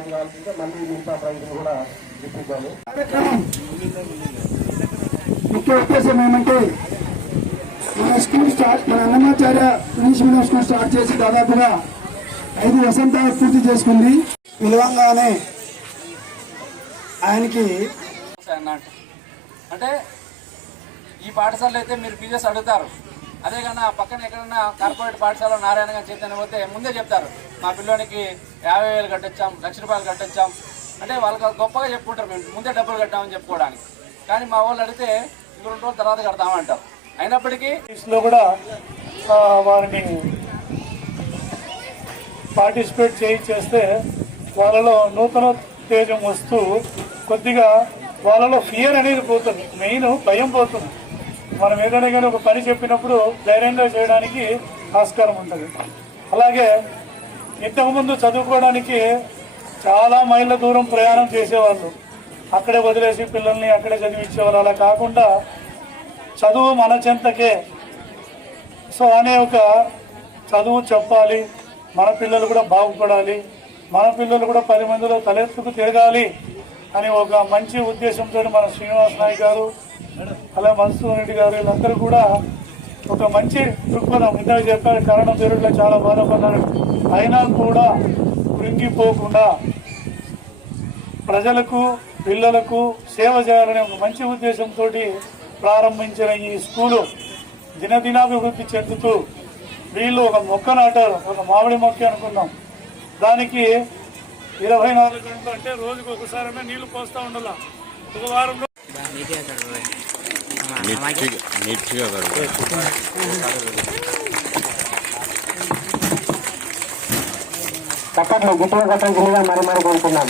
తర్వాత కావాల్సింటే మళ్ళీ మిగతా ప్రైజ్లు కూడా ఇప్పించాలి. ముఖ్య ఉద్దేశం ఏమంటే మన స్కూల్ స్టార్ట్ మన Annamacharya English medium school start చేసి దాదాపుగా 5 వసంతాలు పూర్తి చేసుకుంది. పిలవంగానే ఆయనకి అంటే ఈ పాఠశాలలో అయితే మీరు ఫీజెస్ అడుగుతారు, అదే కానీ ఆ పక్కన ఎక్కడన్నా కార్పొరేట్ పాఠశాల నారాయణ గారి చైతన్య పోతే ముందే చెప్తారు మా పిల్లోనికి 50,000 కట్టొచ్చాం, ₹1,00,000 కట్టొచ్చాం అంటే వాళ్ళకి గొప్పగా చెప్పుకుంటారు, మేము ముందే డబ్బులు కట్టామని చెప్పుకోవడానికి. కానీ మా వాళ్ళు అడిగితే 2 రోజుల తర్వాత కడతామంటారు. అయినప్పటికీ కూడా వారిని పార్టిసిపేట్ చేస్తే వాళ్ళలో నూతన ఉత్తేజం వస్తూ కొద్దిగా వాళ్ళలో ఫియర్ అనేది పోతుంది, మెయిన్ భయం పోతుంది. మనం ఏదైనా కానీ ఒక పని చెప్పినప్పుడు ధైర్యంగా చేయడానికి ఆస్కారం ఉంటుంది. అలాగే ఇంతకుముందు చదువుకోవడానికి చాలా మైళ్ళ దూరం ప్రయాణం చేసేవాళ్ళు, అక్కడే వదిలేసి పిల్లల్ని అక్కడే చదివించేవాళ్ళు. అలా కాకుండా చదువు మన చెంతకే సో అనే ఒక చదువు చెప్పాలి, మన పిల్లలు కూడా బాగుపడాలి, మన పిల్లలు కూడా 10 మందిలో తలెత్తుకు తిరగాలి అని ఒక మంచి ఉద్దేశంతో మన శ్రీనివాస్ నాయక్ గారు అలా మన్సూర్ రెడ్డి గారు వీళ్ళందరూ కూడా ఒక మంచి దృక్పథం ఇందాక చెప్పారు. కరోనా పీరియడ్లో చాలా బాధపడ్డారు, అయినా కూడా కృంగిపోకుండా ప్రజలకు పిల్లలకు సేవ చేయాలనే ఒక మంచి ఉద్దేశంతో ప్రారంభించిన ఈ స్కూలు దినదినాభివృద్ధి చెందుతూ వీళ్ళు ఒక మొక్క నాటారు, ఒక మామిడి మొక్క అనుకున్నాం. దానికి 24 గంటలు అంటే రోజుకు ఒకసారైనా నీళ్లు పోస్తూ ఉండాల. ఒక వారంలో కట్టండి, గిట్టుగా కట్టండి, మరి కోరుతున్నాం.